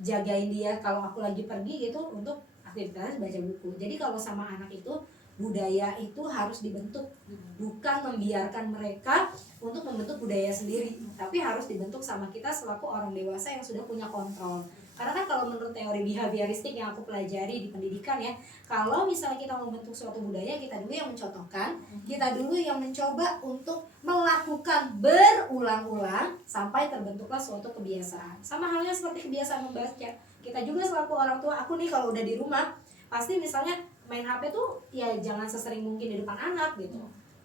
jagain dia kalau aku lagi pergi gitu untuk aktivitas baca buku. Jadi kalau sama anak itu budaya itu harus dibentuk, bukan membiarkan mereka untuk membentuk budaya sendiri, tapi harus dibentuk sama kita selaku orang dewasa yang sudah punya kontrol. Karena kan kalau menurut teori behavioristik yang aku pelajari di pendidikan ya, kalau misalnya kita membentuk suatu budaya, kita dulu yang mencontohkan, kita dulu yang mencoba untuk melakukan berulang-ulang sampai terbentuklah suatu kebiasaan. Sama halnya seperti kebiasaan membaca. Kita juga selaku orang tua, aku nih kalau udah di rumah pasti misalnya main HP tuh ya jangan sesering mungkin di depan anak gitu.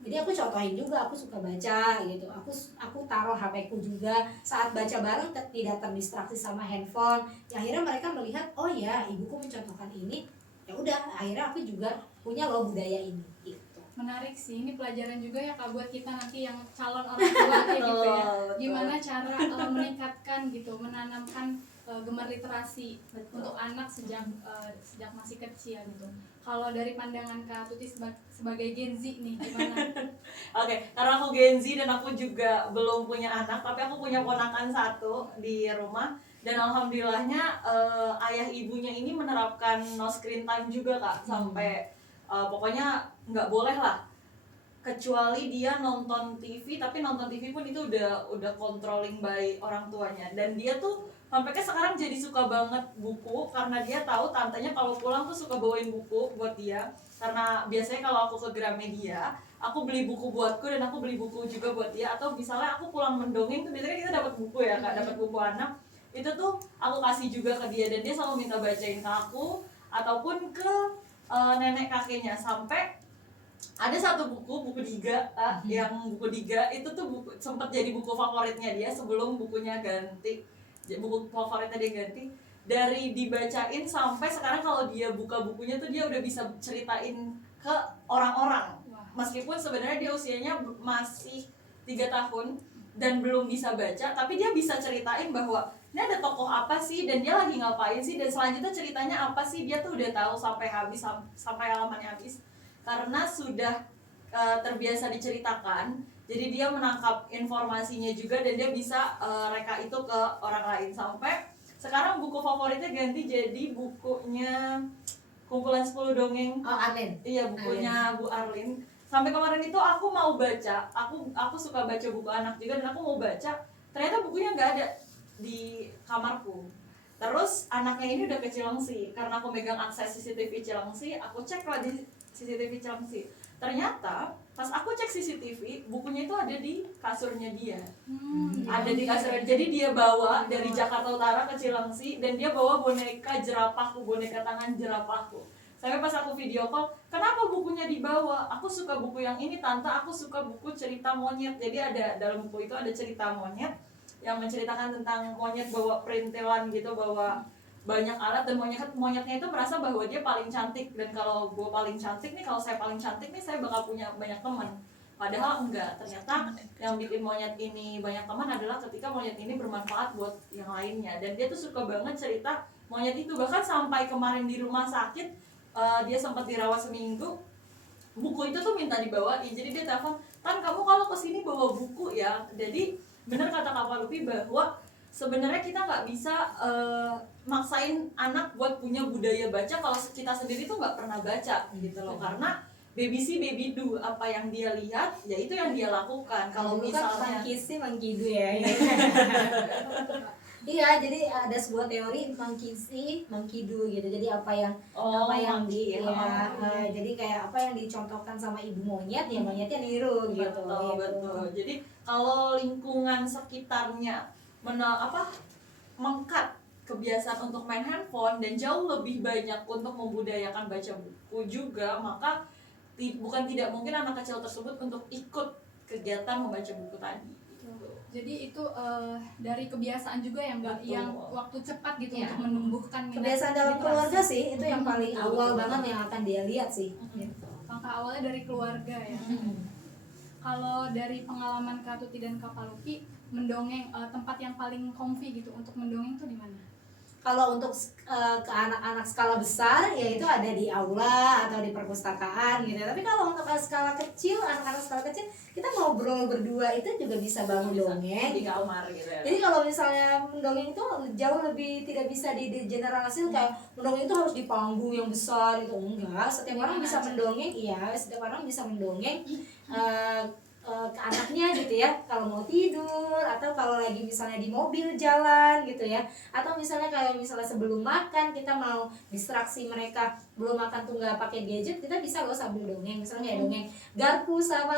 Jadi aku contohin juga, aku suka baca gitu. Aku taruh HP-ku juga saat baca bareng tidak terdistraksi sama handphone. Ya, akhirnya mereka melihat, oh ya ibuku mencontohkan ini. Ya udah, akhirnya aku juga punya loh budaya ini gitu. Menarik sih, ini pelajaran juga ya Kak buat kita nanti yang calon orang tua kayak gitu ya. Gimana cara meningkatkan gitu, menanamkan gemar literasi untuk anak sejak masih kecil gitu. Kalau dari pandangan Kak Tuti sebagai Gen Z nih gimana? Oke, karena aku Gen Z dan aku juga belum punya anak, tapi aku punya ponakan satu di rumah, dan alhamdulillahnya ayah ibunya ini menerapkan no screen time juga Kak, sampai pokoknya nggak boleh lah kecuali dia nonton TV, tapi nonton TV pun itu udah controlling by orang tuanya. Dan dia tuh sampai sekarang jadi suka banget buku, karena dia tahu tantenya kalau pulang tuh suka bawain buku buat dia. Karena biasanya kalau aku ke Gramedia, aku beli buku buatku dan aku beli buku juga buat dia. Atau misalnya aku pulang mendongeng tuh biasanya kita dapat buku ya Kak, dapat buku anak. Itu tuh aku kasih juga ke dia, dan dia selalu minta bacain ke aku ataupun ke nenek kakeknya. Sampai ada satu buku Diga, yang buku Diga itu tuh sempat jadi buku favoritnya dia sebelum bukunya ganti. Buku favoritnya dia ganti, dari dibacain sampai sekarang kalau dia buka bukunya tuh dia udah bisa ceritain ke orang-orang. Meskipun sebenarnya dia usianya masih 3 tahun dan belum bisa baca, tapi dia bisa ceritain bahwa ini ada tokoh apa sih dan dia lagi ngapain sih, dan selanjutnya ceritanya apa sih, dia tuh udah tahu sampai habis, sampai halamannya habis, karena sudah terbiasa diceritakan. Jadi dia menangkap informasinya juga dan dia bisa reka itu ke orang lain. Sampai sekarang buku favoritnya ganti jadi bukunya Kumpulan 10 Dongeng. Oh, Arlin. Iya, bukunya Bu Arlin. Sampai kemarin itu aku mau baca, aku suka baca buku anak juga dan aku mau baca, ternyata bukunya nggak ada di kamarku. Terus anaknya ini udah ke Cilengsi, karena aku megang akses CCTV Cilengsi, aku cek lah di CCTV Cilengsi. Ternyata pas aku cek CCTV, bukunya itu ada di kasurnya dia. Ada di kasurnya. Jadi dia bawa dari Jakarta Utara ke Cilengsi dan dia bawa boneka jerapahku, boneka tangan jerapahku. Sampai pas aku video call, kenapa bukunya dibawa? Aku suka buku yang ini tante, aku suka buku cerita monyet. Jadi ada dalam buku itu ada cerita monyet yang menceritakan tentang monyet bawa perintilan gitu, bawa banyak alat dan monyetnya itu merasa bahwa dia paling cantik, dan kalau gue paling cantik nih, kalau saya paling cantik nih, saya bakal punya banyak teman. Padahal enggak, ternyata yang bikin monyet ini banyak teman adalah ketika monyet ini bermanfaat buat yang lainnya. Dan dia tuh suka banget cerita monyet itu, bahkan sampai kemarin di rumah sakit dia sempat dirawat seminggu, buku itu tuh minta dibawain. Jadi dia telepon, "Tan, kamu kalau kesini bawa buku ya." Jadi bener kata Kak Palupi bahwa sebenarnya kita nggak bisa maksain anak buat punya budaya baca kalau kita sendiri tuh nggak pernah baca gitu loh. Karena baby see baby do, apa yang dia lihat ya itu yang dia lakukan. Kalau misalnya monkey see monkey do ya. Iya, jadi ada sebuah teori monkey see monkey do gitu. Jadi apa yang monkey, jadi kayak apa yang dicontohkan sama ibu monyet ya monyetnya niru gitu. Betul. Jadi kalau lingkungan sekitarnya mengkat kebiasaan untuk main handphone dan jauh lebih banyak untuk membudayakan baca buku juga, maka bukan tidak mungkin anak kecil tersebut untuk ikut kegiatan membaca buku tadi. Jadi itu dari kebiasaan juga yang waktu cepat gitu Ya. untuk menumbuhkan minat Kebiasaan dalam literasi. keluarga sih itu yang paling Betul. awal banget yang akan dia lihat sih. Gitu. Langkah awalnya dari keluarga ya. Kalau dari pengalaman Kak Tuti dan Kak Palupi, mendongeng tempat yang paling comfy gitu untuk mendongeng tuh di mana? Kalau untuk ke anak-anak skala besar ya itu ada di aula atau di perpustakaan gitu. Tapi kalau untuk skala kecil, anak-anak skala kecil, kita ngobrol berdua itu juga bisa bangun dongeng di kamar gitu ya. Jadi kalau misalnya mendongeng itu jauh lebih tidak bisa digeneralisir kayak mendongeng itu harus di panggung yang besar itu enggak. Setiap orang bisa mendongeng, setiap orang bisa mendongeng ke anaknya gitu ya, kalau mau tidur atau kalau lagi misalnya di mobil jalan gitu ya, atau misalnya kayak misalnya sebelum makan kita mau distraksi mereka belum makan tuh nggak pakai gadget, kita bisa loh sambil dongeng, misalnya kayak dongeng garpu sama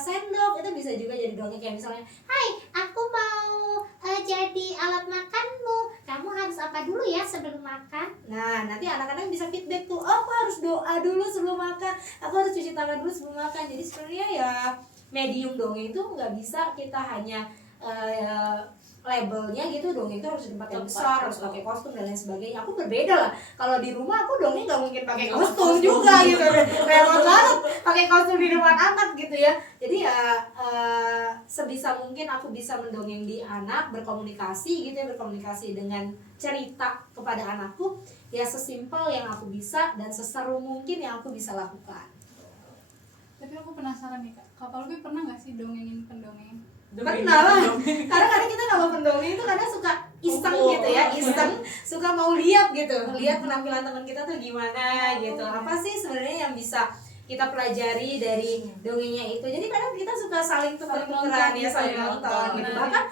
sendok, itu bisa juga jadi dongeng kayak misalnya, "Hai, aku mau jadi alat makanmu, kamu harus apa dulu ya sebelum makan." Nah nanti anak-anak bisa feedback tuh, "Oh, aku harus doa dulu sebelum makan, aku harus cuci tangan dulu sebelum makan." Jadi sebenarnya ya medium dongeng itu nggak bisa kita hanya labelnya gitu, dongeng itu harus di tempat yang besar, harus pakai kostum dan lain sebagainya. Aku berbeda lah, kalau di rumah aku dongeng nggak mungkin pakai kostum juga gitu, repot banget pakai kostum di depan anak gitu ya. Jadi ya sebisa mungkin aku bisa mendongeng di anak, berkomunikasi gitu ya, berkomunikasi dengan cerita kepada anakku ya sesimpel yang aku bisa dan seseru mungkin yang aku bisa lakukan. Tapi aku penasaran nih Kak Palupi pernah nggak sih dongengin pendongeng? Pernah lah, karena kadang kita kalau pendongeng itu kadang suka iseng gitu ya, iseng suka mau lihat gitu, lihat penampilan teman kita tuh gimana gitu, apa sih sebenarnya yang bisa kita pelajari dari dongengnya itu. Jadi kadang kita suka saling tukar-tukaran ya, saling nonton gitu. Bahkan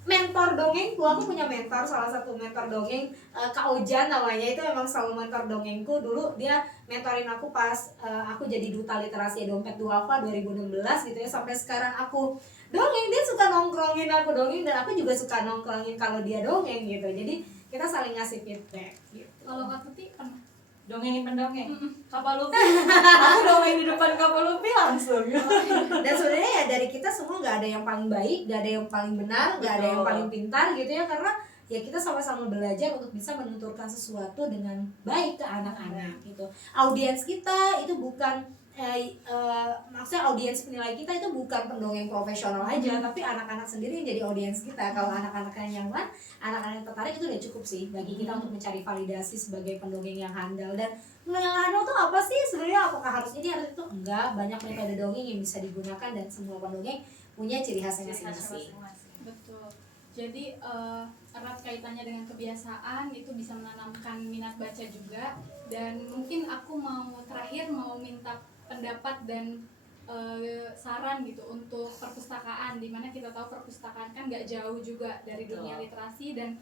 mentor dongengku, aku punya mentor, salah satu mentor dongeng Kak Ojan namanya, itu memang selalu mentor dongengku. Dulu dia mentorin aku pas aku jadi duta literasi Dompet Duafa 2016 gitu ya, sampai sekarang aku dongeng, dia suka nongkrongin aku dongeng dan aku juga suka nongkrongin kalau dia dongeng gitu. Jadi kita saling ngasih feedback gitu. Kalau Kak Tuti pernah? Dongengin pendongeng. Kak Palupi, aku dongeng di depan Kak Palupi langsung. Dan sebenarnya ya dari kita semua nggak ada yang paling baik, nggak ada yang paling benar, nggak ada yang paling pintar gitu ya, karena ya kita sama-sama belajar untuk bisa menuturkan sesuatu dengan baik ke anak-anak gitu. Audiens kita itu bukan maksudnya audiens penilai kita itu bukan pendongeng profesional aja, tapi anak-anak sendiri yang jadi audiens kita. Kalau anak-anak yang nyaman, anak-anak yang tertarik, itu udah cukup sih bagi kita untuk mencari validasi sebagai pendongeng yang handal. Dan pendongeng yang handal tuh apa sih sebenarnya? Apakah harus ini harus itu? Enggak, banyak metode dongeng yang bisa digunakan dan semua pendongeng punya ciri khasnya masing-masing. Betul. Jadi erat kaitannya dengan kebiasaan, itu bisa menanamkan minat baca juga. Dan mungkin aku terakhir mau minta pendapat dan saran gitu untuk perpustakaan, dimana kita tahu perpustakaan kan nggak jauh juga dari dunia literasi dan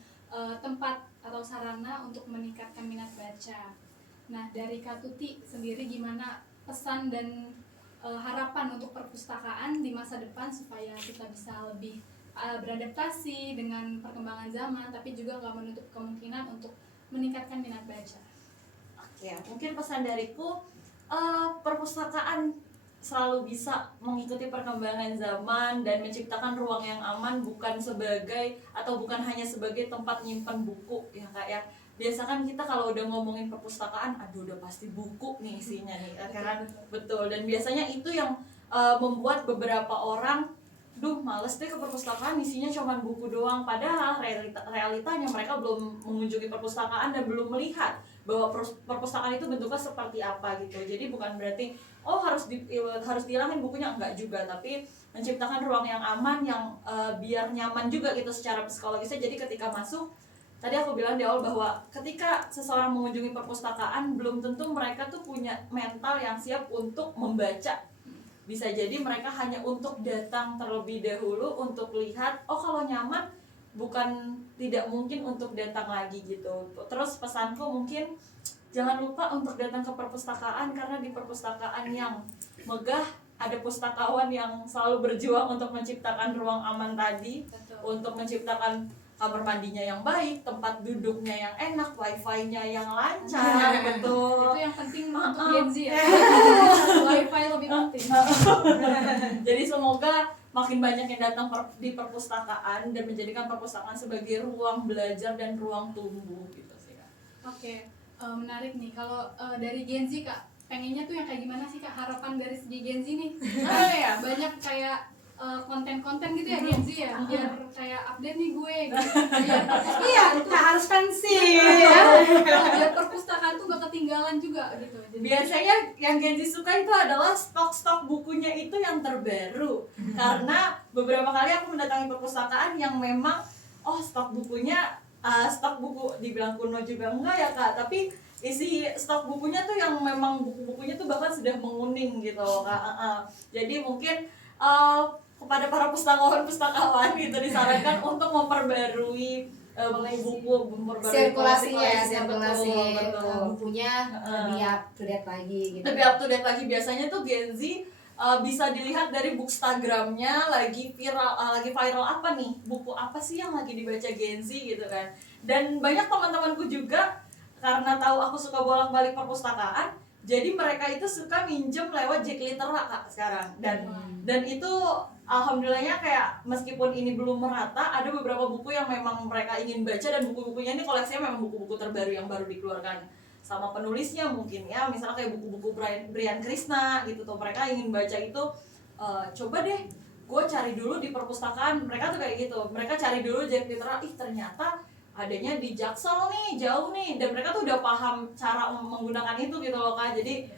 tempat atau sarana untuk meningkatkan minat baca. Nah dari Kak Tuti sendiri gimana pesan dan harapan untuk perpustakaan di masa depan supaya kita bisa lebih beradaptasi dengan perkembangan zaman, tapi juga nggak menutup kemungkinan untuk meningkatkan minat baca? Oke, mungkin pesan dariku, perpustakaan selalu bisa mengikuti perkembangan zaman dan menciptakan ruang yang aman, bukan hanya sebagai tempat nyimpen buku ya Kak ya, biasa kan kita kalau udah ngomongin perpustakaan, aduh udah pasti buku nih isinya nih, kan? Betul. Dan biasanya itu yang membuat beberapa orang, duh males deh ke perpustakaan, isinya cuma buku doang. Padahal realitanya mereka belum mengunjungi perpustakaan dan belum melihat bahwa perpustakaan itu bentuknya seperti apa gitu. Jadi bukan berarti harus dihilangin bukunya, enggak juga, tapi menciptakan ruang yang aman, yang biar nyaman juga gitu secara psikologisnya. Jadi ketika masuk, tadi aku bilang di awal bahwa ketika seseorang mengunjungi perpustakaan, belum tentu mereka tuh punya mental yang siap untuk membaca. Bisa jadi mereka hanya untuk datang terlebih dahulu untuk lihat, oh kalau nyaman, bukan tidak mungkin untuk datang lagi gitu. Terus pesanku mungkin jangan lupa untuk datang ke perpustakaan, karena di perpustakaan yang megah ada pustakawan yang selalu berjuang untuk menciptakan ruang aman tadi. Betul. Untuk menciptakan kamar mandinya yang baik, tempat duduknya yang enak, wifi-nya yang lancar. Betul. Itu yang penting untuk Gen Z ya. Wifi lebih penting. Jadi semoga makin banyak yang datang di perpustakaan dan menjadikan perpustakaan sebagai ruang belajar dan ruang tumbuh gitu sih Kak. Oke, menarik nih. Kalau dari Gen Z Kak, pengennya tuh yang kayak gimana sih Kak, harapan dari segi Gen Z nih? Ya banyak kayak konten-konten gitu ya Gen Z ya, biar kayak update nih gue gitu. Iya, nggak harus fancy ya. Biar perpustakaan tuh gak ketinggalan juga gitu. Jadi, biasanya yang Gen Z suka itu adalah stok-stok bukunya itu yang terbaru. Karena beberapa kali aku mendatangi perpustakaan yang memang stok bukunya stok buku dibilang kuno juga enggak ya Kak, tapi isi stok bukunya tuh yang memang buku-bukunya tuh bahkan sudah menguning gitu Kak. Jadi mungkin kepada para pustakawan gitu disarankan untuk memperbarui buku-buku, sirkulasi betul. bukunya lebih up to date lagi gitu. Lebih up to date lagi. Biasanya tuh Gen Z bisa dilihat dari bookstagramnya lagi viral apa nih, buku apa sih yang lagi dibaca Gen Z gitu kan. Dan banyak teman-temanku juga karena tahu aku suka bolak-balik perpustakaan, jadi mereka itu suka minjem lewat Jack Litera Kak sekarang. Dan itu alhamdulillahnya kayak meskipun ini belum merata, ada beberapa buku yang memang mereka ingin baca, dan buku-bukunya ini koleksinya memang buku-buku terbaru yang baru dikeluarkan sama penulisnya mungkin ya. Misalnya kayak buku-buku Brian Krishna gitu tuh, mereka ingin baca itu, coba deh gue cari dulu di perpustakaan. Mereka tuh kayak gitu, mereka cari dulu Jack Litera, ternyata adanya di Jaksel nih, jauh nih, dan mereka tuh udah paham cara menggunakan itu gitu loh Kak. Jadi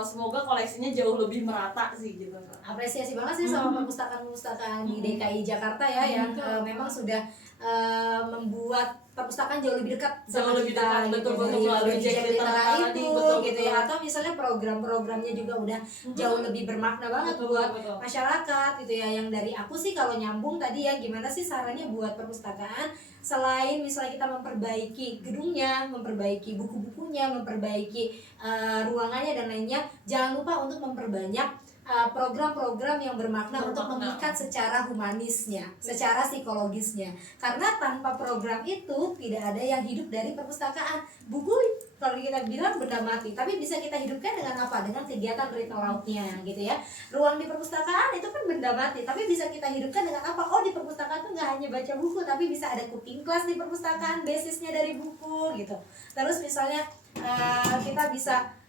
semoga koleksinya jauh lebih merata sih gitu. Apresiasi banget sih sama perpustakaan-perpustakaan di DKI Jakarta ya, yang memang sudah membuat perpustakaan jauh lebih dekat sama kita, betul, melalui Jack Litera tadi, itu betul. gitu ya. Atau misalnya program-programnya juga udah jauh lebih bermakna banget buat masyarakat gitu ya. Yang dari aku sih kalau nyambung tadi ya, gimana sih sarannya buat perpustakaan, selain misalnya kita memperbaiki gedungnya, memperbaiki buku-bukunya, memperbaiki ruangannya dan lainnya, jangan lupa untuk memperbanyak program-program yang bermakna untuk memikat secara humanisnya, secara psikologisnya. Karena tanpa program itu tidak ada yang hidup dari perpustakaan. Buku kalau kita bilang benda mati, tapi bisa kita hidupkan dengan apa? Dengan kegiatan retail lautnya gitu ya. Ruang di perpustakaan itu kan benda mati, tapi bisa kita hidupkan dengan apa? Oh, di perpustakaan tuh nggak hanya baca buku, tapi bisa ada cooking class di perpustakaan, basisnya dari buku gitu. Terus misalnya kita bisa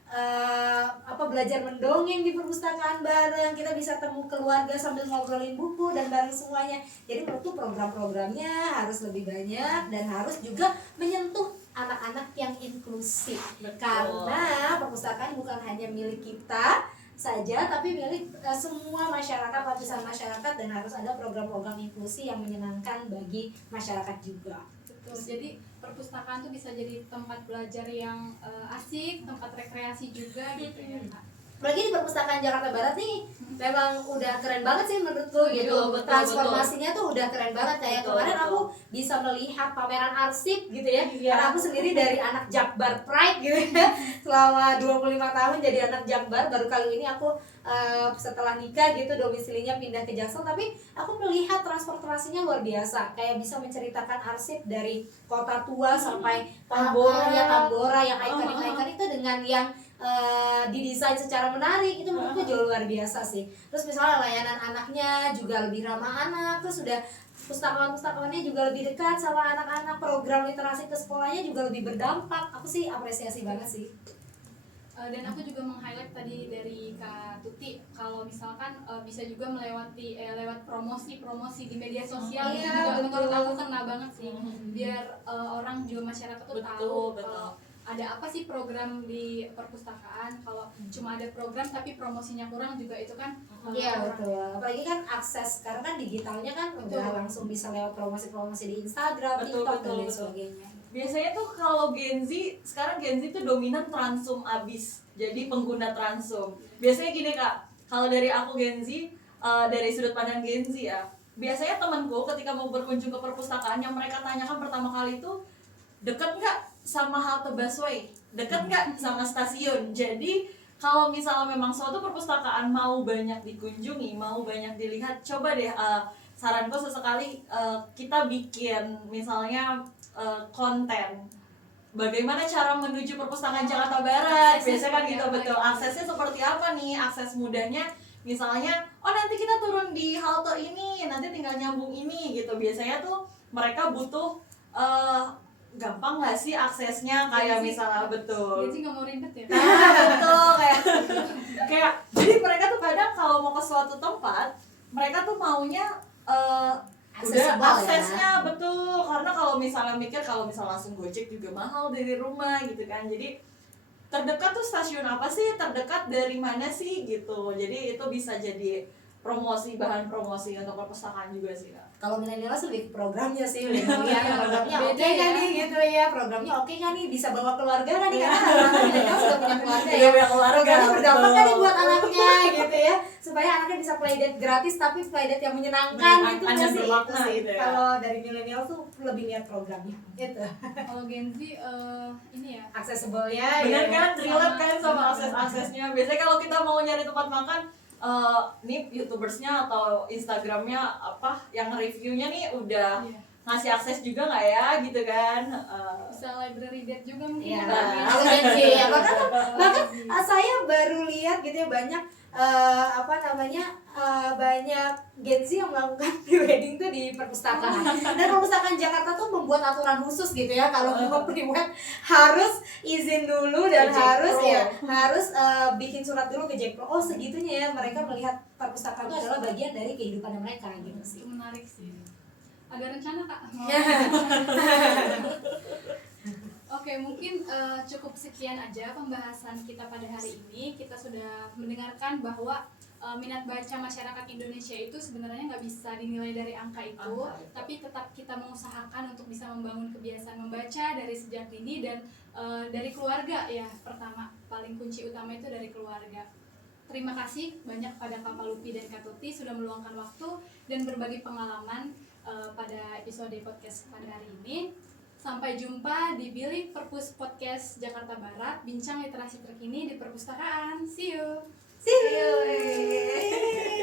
belajar mendongeng di perpustakaan bareng, kita bisa temu keluarga sambil ngobrolin buku dan bareng semuanya. Jadi menurutku program-programnya harus lebih banyak dan harus juga menyentuh anak-anak yang inklusif. Karena perpustakaan bukan hanya milik kita saja, tapi milik semua masyarakat, lapisan masyarakat, dan harus ada program-program inklusi yang menyenangkan bagi masyarakat juga. betul. Jadi perpustakaan tuh bisa jadi tempat belajar yang asik, tempat rekreasi juga gitu ya Kak. Apalagi di perpustakaan Jakarta Barat nih, memang udah keren banget sih menurutku gitu. Betul, Transformasinya tuh udah keren banget. Kayak kemarin aku bisa melihat pameran arsip gitu ya. Karena aku sendiri dari anak Jakbar Pride gitu ya. Selama 25 tahun jadi anak Jakbar, baru kali ini aku setelah nikah gitu domisilinya pindah ke Jaksel, tapi aku melihat transformasinya luar biasa. Kayak bisa menceritakan arsip dari kota tua sampai Tambora yang ikonik-ikonik itu dengan yang didesain secara menarik, itu menurutku jauh luar biasa sih. Terus misalnya layanan anaknya juga lebih ramah anak, terus sudah pustakawan-pustakawannya juga lebih dekat sama anak-anak, program literasi ke sekolahnya juga lebih berdampak. Aku sih apresiasi banget sih. Dan aku juga meng-highlight tadi dari Kak Tuti kalau misalkan bisa juga melewati lewat promosi di media sosial itu juga menurut aku kena banget sih, biar orang juga masyarakat tuh tahu ada apa sih program di perpustakaan. Kalau cuma ada program tapi promosinya kurang juga itu kan Iya betul, apalagi kan akses karena kan digitalnya kan udah langsung bisa lewat promosi-promosi di Instagram, TikTok dan lain sebagainya. Biasanya tuh kalau sekarang Gen Z tuh dominan transum abis, jadi pengguna transum. Biasanya gini Kak, kalau dari aku Gen Z, dari sudut pandang Gen Z ya, biasanya temanku ketika mau berkunjung ke perpustakaan yang mereka tanyakan pertama kali itu, deket nggak sama halte busway, deket nggak sama stasiun. Jadi kalau misalnya memang suatu perpustakaan mau banyak dikunjungi, mau banyak dilihat, coba deh saranku sesekali kita bikin misalnya konten bagaimana cara menuju perpustakaan Jakarta Barat. Biasanya kan gitu, betul, aksesnya seperti apa nih, akses mudahnya misalnya nanti kita turun di halte ini, nanti tinggal nyambung ini gitu. Biasanya tuh mereka butuh gampang nggak sih aksesnya, kayak misalnya betul. Jadi nggak mau ribet ya. Betul, kayak jadi mereka tuh kadang kalau mau ke suatu tempat mereka tuh maunya udah aksesnya betul, karena kalau misalnya langsung Gojek juga mahal dari rumah gitu kan. Jadi terdekat tuh stasiun apa sih, terdekat dari mana sih gitu. Jadi itu bisa jadi bahan promosi untuk perpustakaan juga sih Kak. Kalau milenial lebih ke programnya sih, programnya oke nggak nih gitu ya, programnya oke nggak nih, bisa bawa keluarga nggak nih, karena anak-anak milenial sudah punya keluarga ya, programnya berdampak nggak nih buat anaknya gitu ya, supaya anaknya bisa playdate gratis tapi playdate yang menyenangkan gitu nggak sih, itu sih gitu ya. Kalau dari milenial tuh lebih lihat programnya gitu. Kalau Gen Z ini ya Accessible ya, bener ya. kan, relate kan sama akses-aksesnya. Biasanya kalau kita mau nyari tempat makan, nih youtubersnya atau instagramnya apa yang reviewnya nih udah ngasih akses juga nggak ya gitu kan. bisa library date juga mungkin. Iya, kalau Gen Z ya, bahkan saya baru lihat gitu ya, banyak banyak Gen Z yang melakukan pre-wedding tuh di perpustakaan. Dan perpustakaan Jakarta tuh membuat aturan khusus gitu ya, kalau mau pre-wed harus izin dulu dan harus bikin surat dulu ke Jackpro. Oh segitunya ya, mereka melihat perpustakaan itu adalah bagian dari kehidupan mereka gitu sih. Itu menarik sih. Ada rencana Kak? Oke, mungkin cukup sekian aja pembahasan kita pada hari ini. Kita sudah mendengarkan bahwa minat baca masyarakat Indonesia itu sebenarnya nggak bisa dinilai dari angka itu, tapi tetap kita mengusahakan untuk bisa membangun kebiasaan membaca dari sejak dini dan dari keluarga ya. Pertama, paling kunci utama itu dari keluarga. Terima kasih banyak pada Kak Lupi dan Kak Tuti sudah meluangkan waktu dan berbagi pengalaman pada episode podcast pada hari ini. Sampai jumpa di Bilik Perpus Podcast Jakarta Barat, bincang literasi terkini di perpustakaan. See you. See you.